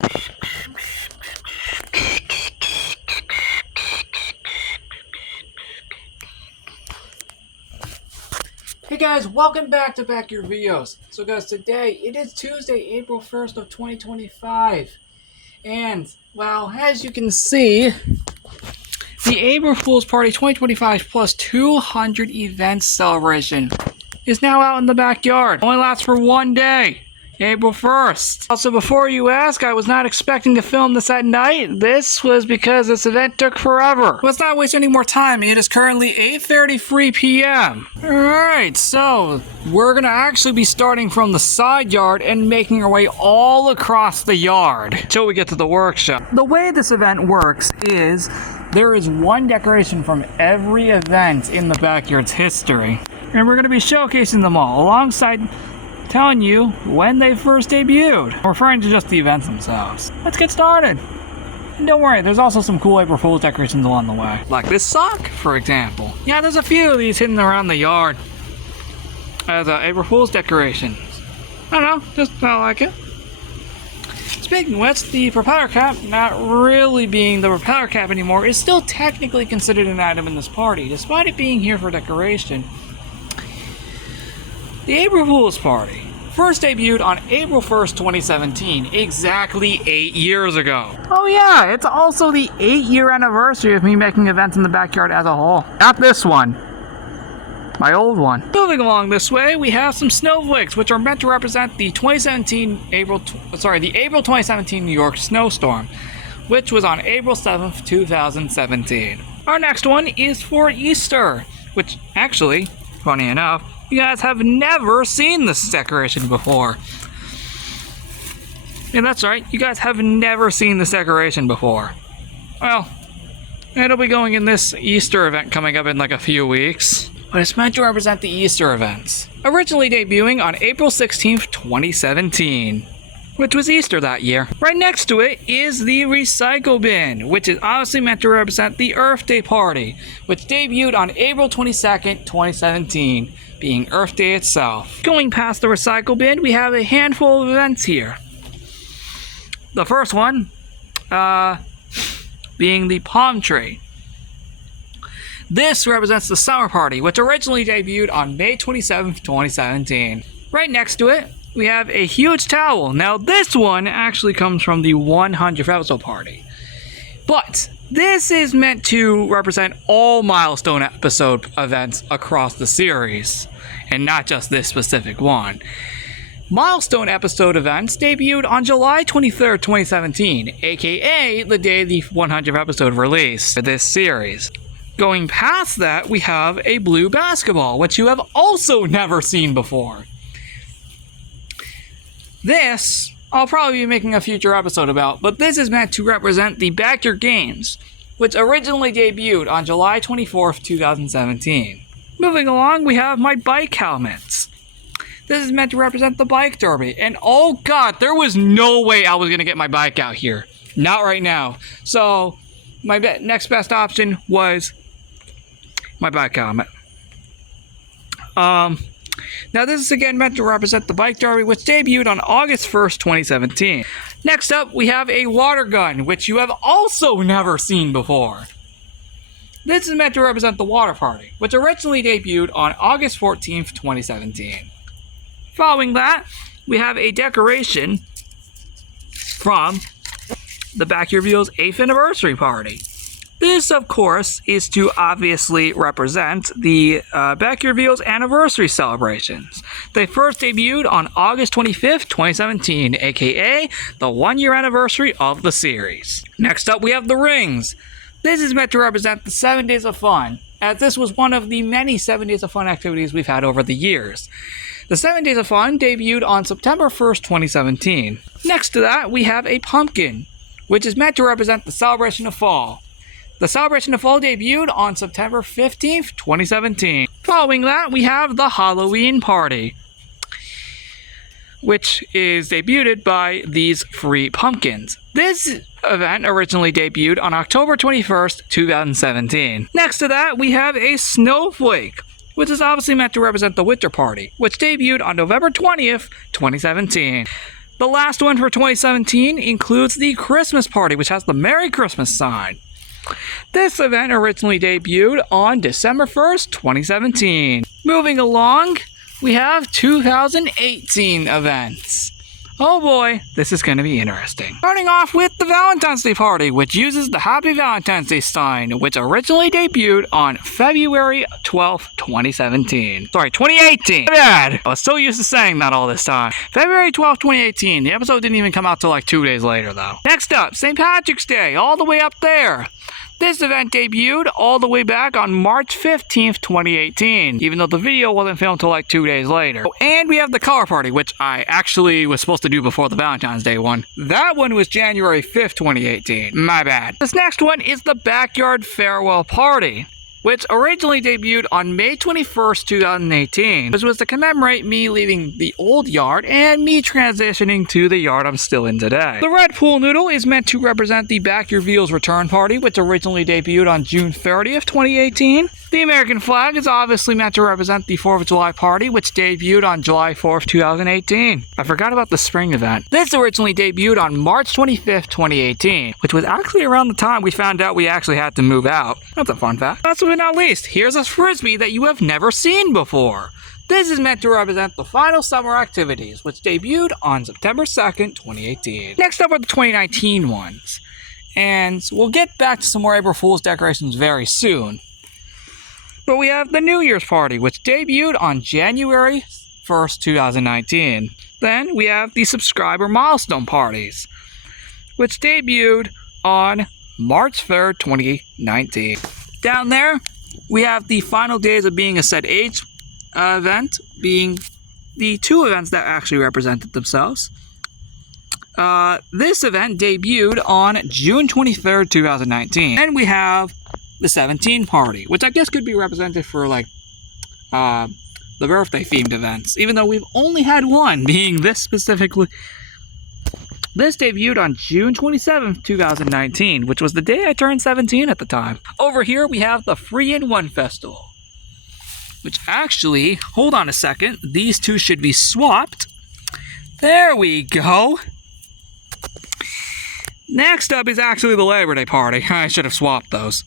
Hey guys, welcome back to Backyard Videos. So guys, today it is Tuesday, April 1st of 2025. And, well, as you can see, the April Fool's Party 2025 plus 200 events celebration is now out in the backyard. Only lasts for one day, April 1st. Also, before you ask, I was not expecting to film this at night. This was because this event took forever. Let's not waste any more time. It is currently 8:33 p.m. Alright, so we're gonna actually be starting from the side yard and making our way all across the yard until we get to the workshop. The way this event works is there is one decoration from every event in the backyard's history, and we're gonna be showcasing them all alongside telling you when they first debuted. I'm referring to just the events themselves. Let's get started. And don't worry, there's also some cool April Fool's decorations along the way. Like this sock, for example. Yeah, there's a few of these hidden around the yard as April Fool's decorations. I don't know, just I like it. Speaking of which, the propeller cap, not really being the propeller cap anymore, is still technically considered an item in this party, despite it being here for decoration. The April Fool's Party first debuted on April 1st, 2017, exactly 8 years ago. Oh yeah, it's also the 8-year anniversary of me making events in the backyard as a whole. Not this one. My old one. Moving along this way, we have some snowflakes, which are meant to represent the April 2017 New York snowstorm, which was on April 7th, 2017. Our next one is for Easter, which actually, funny enough, you guys have never seen this decoration before. Yeah, that's right. You guys have never seen this decoration before. Well, it'll be going in this Easter event coming up in like a few weeks. But it's meant to represent the Easter events. Originally debuting on April 16th, 2017. Which was Easter that year. Right next to it is the Recycle Bin, which is obviously meant to represent the Earth Day Party, which debuted on April 22nd, 2017, being Earth Day itself. Going past the Recycle Bin, we have a handful of events here. The first one, being the Palm Tree. This represents the Summer Party, which originally debuted on May 27th, 2017. Right next to it, we have a huge towel. Now this one actually comes from the 100th episode party. But this is meant to represent all milestone episode events across the series, and not just this specific one. Milestone episode events debuted on July 23rd, 2017, aka the day the 100th episode released for this series. Going past that, we have a blue basketball, which you have also never seen before. This, I'll probably be making a future episode about, but this is meant to represent the Backyard Games, which originally debuted on July 24th, 2017. Moving along, we have my bike helmets. This is meant to represent the bike derby, and oh god, there was no way I was going to get my bike out here. Not right now. So, my next best option was my bike helmet. Now this is again meant to represent the bike derby, which debuted on August 1st, 2017. Next up, we have a water gun, which you have also never seen before. This is meant to represent the water party, which originally debuted on August 14th, 2017. Following that, we have a decoration from the Backyard Videos 8th anniversary party. This, of course, is to obviously represent the Backyard Videos anniversary celebrations. They first debuted on August 25th, 2017, aka the 1-year anniversary of the series. Next up, we have the rings. This is meant to represent the 7 Days of Fun, as this was one of the many 7 Days of Fun activities we've had over the years. The 7 Days of Fun debuted on September 1st, 2017. Next to that, we have a pumpkin, which is meant to represent the celebration of fall. The Celebration of Fall debuted on September 15th, 2017. Following that, we have the Halloween Party, which is debuted by these free pumpkins. This event originally debuted on October 21st, 2017. Next to that, we have a snowflake, which is obviously meant to represent the Winter Party, which debuted on November 20th, 2017. The last one for 2017 includes the Christmas party, which has the Merry Christmas sign. This event originally debuted on December 1st, 2017. Moving along, we have 2018 events. Oh boy, this is going to be interesting. Starting off with the Valentine's Day party, which uses the Happy Valentine's Day sign, which originally debuted on February 12th, 2017. Sorry, 2018. Bad. I was so used to saying that all this time. February 12th, 2018. The episode didn't even come out till like 2 days later, though. Next up, St. Patrick's Day, all the way up there. This event debuted all the way back on March 15th, 2018, even though the video wasn't filmed till like 2 days later. And we have the Color Party, which I actually was supposed to do before the Valentine's Day one. That one was January 5th, 2018. My bad. This next one is the Backyard Farewell Party, which originally debuted on May 21st, 2018. This was to commemorate me leaving the old yard and me transitioning to the yard I'm still in today. The red pool noodle is meant to represent the Back Your Veals return party, which originally debuted on June 30th, 2018. The American flag is obviously meant to represent the 4th of July party, which debuted on July 4th, 2018. I forgot about the spring event. This originally debuted on March 25th, 2018, which was actually around the time we found out we actually had to move out. That's a fun fact. Last but not least, here's a frisbee that you have never seen before. This is meant to represent the final summer activities, which debuted on September 2nd, 2018. Next up are the 2019 ones. And we'll get back to some more April Fool's decorations very soon. But we have the New Year's party, which debuted on January 1st, 2019. Then we have the subscriber milestone parties, which debuted on March 3rd, 2019. Down there, we have the final days of being a said age event, being the two events that actually represented themselves. This event debuted on June 23rd, 2019. And we have the 17 party, which I guess could be represented for like the birthday themed events, even though we've only had one, being this specifically. This debuted on June 27th, 2019, which was the day I turned 17 at the time. Over here we have the 3-in-1 Festival, which actually, hold on a second, these two should be swapped. There we go. Next up is actually the Labor Day party. I should have swapped those.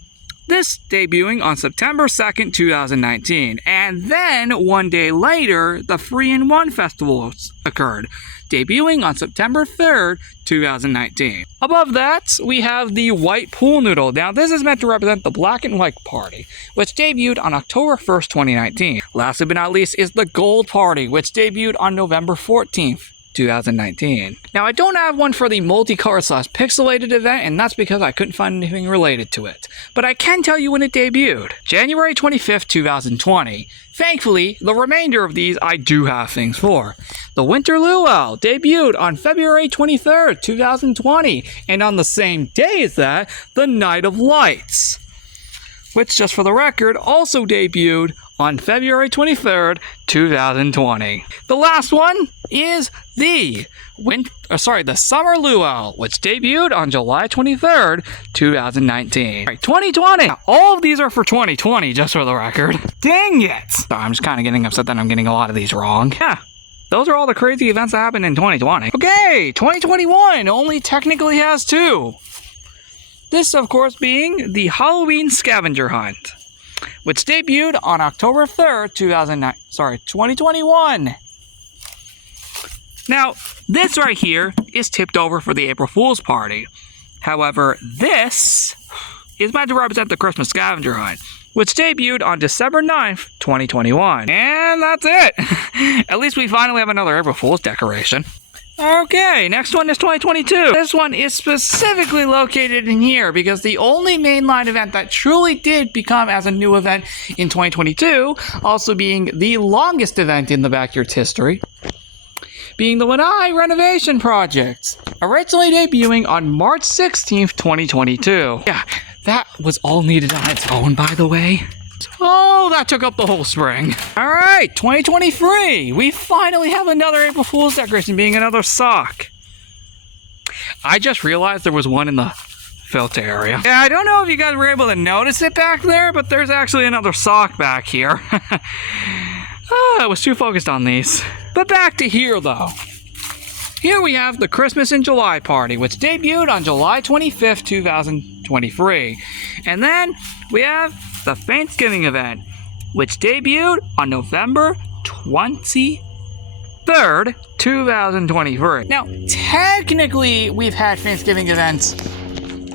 This debuting on September 2nd, 2019, and then one day later, the 3-in-1 Festival occurred, debuting on September 3rd, 2019. Above that, we have the White Pool Noodle. Now, this is meant to represent the Black and White Party, which debuted on October 1st, 2019. Last but not least is the Gold Party, which debuted on November 14th. 2019. Now, I don't have one for the multicolored / pixelated event, and that's because I couldn't find anything related to it. But I can tell you when it debuted. January 25th, 2020. Thankfully, the remainder of these I do have things for. The Winter Luau debuted on February 23rd, 2020, and on the same day as that, the Night of Lights, which, just for the record, also debuted on February 23rd, 2020. The last one is the Summer Luau, which debuted on July 23rd, 2019. Right, 2020. Now, all of these are for 2020, just for the record. Dang it! So I'm just kind of getting upset that I'm getting a lot of these wrong. Yeah. Those are all the crazy events that happened in 2020. Okay, 2021 only technically has two. This, of course, being the Halloween Scavenger Hunt, which debuted on October 3rd, 2021. Now, this right here is tipped over for the April Fool's party. However, this is meant to represent the Christmas Scavenger Hunt, which debuted on December 9th, 2021. And that's it! At least we finally have another April Fool's decoration. Okay, next one is 2022. This one is specifically located in here because the only mainline event that truly did become as a new event in 2022, also being the longest event in the Backyard's history, being the Lanai Renovation Project, originally debuting on March 16th, 2022. Yeah, that was all needed on its own, by the way. Oh, that took up the whole spring. Alright, 2023. We finally have another April Fool's decoration, being another sock. I just realized there was one in the filter area. Yeah, I don't know if you guys were able to notice it back there, but there's actually another sock back here. I was too focused on these. But back to here, though. Here we have the Christmas in July party, which debuted on July 25th, 2023. And then we have the Thanksgiving event, which debuted on November 23rd, 2023. Now, technically, we've had Thanksgiving events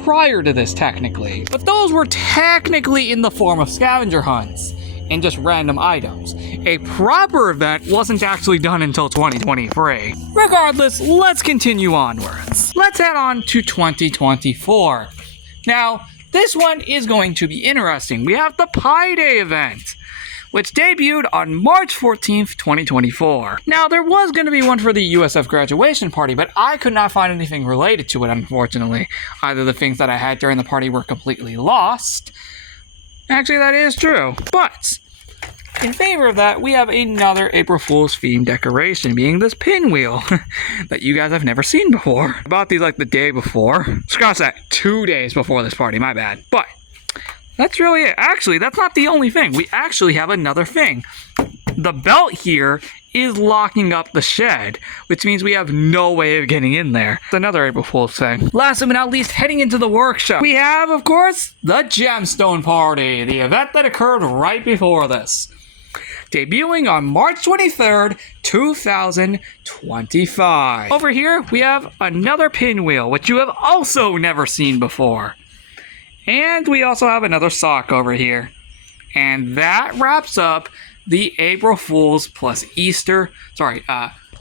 prior to this, technically, but those were technically in the form of scavenger hunts and just random items. A proper event wasn't actually done until 2023. Regardless, let's continue onwards. Let's head on to 2024. Now, this one is going to be interesting. We have the Pi Day event, which debuted on March 14th, 2024. Now, there was going to be one for the USF graduation party, but I could not find anything related to it, unfortunately. Either the things that I had during the party were completely lost. Actually, that is true. But in favor of that, we have another April Fool's themed decoration, being this pinwheel that you guys have never seen before. I bought these like the day before. Scratch that, 2 days before this party, my bad. But that's really it. Actually, that's not the only thing. We actually have another thing. The belt here is locking up the shed, which means we have no way of getting in there. It's another April Fool's thing. Last but not least, heading into the workshop, we have, of course, the Gemstone Party, the event that occurred right before this. Debuting on March 23rd, 2025. Over here, we have another pinwheel, which you have also never seen before. And we also have another sock over here. And that wraps up the April Fool's plus Easter. Sorry,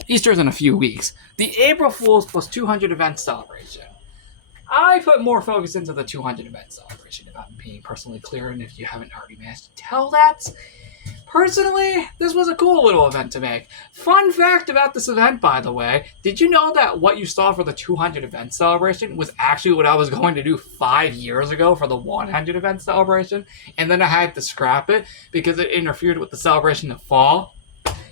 Easter's in a few weeks. The April Fool's plus 200 event celebration. I put more focus into the 200 event celebration, if I'm being personally clear, and if you haven't already managed to tell that. Personally, this was a cool little event to make. Fun fact about this event, by the way, did you know that what you saw for the 200 event celebration was actually what I was going to do 5 years ago for the 100 event celebration? And then I had to scrap it because it interfered with the celebration of fall.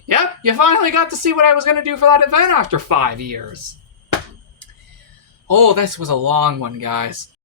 Yep, you finally got to see what I was going to do for that event after 5 years. Oh, this was a long one, guys.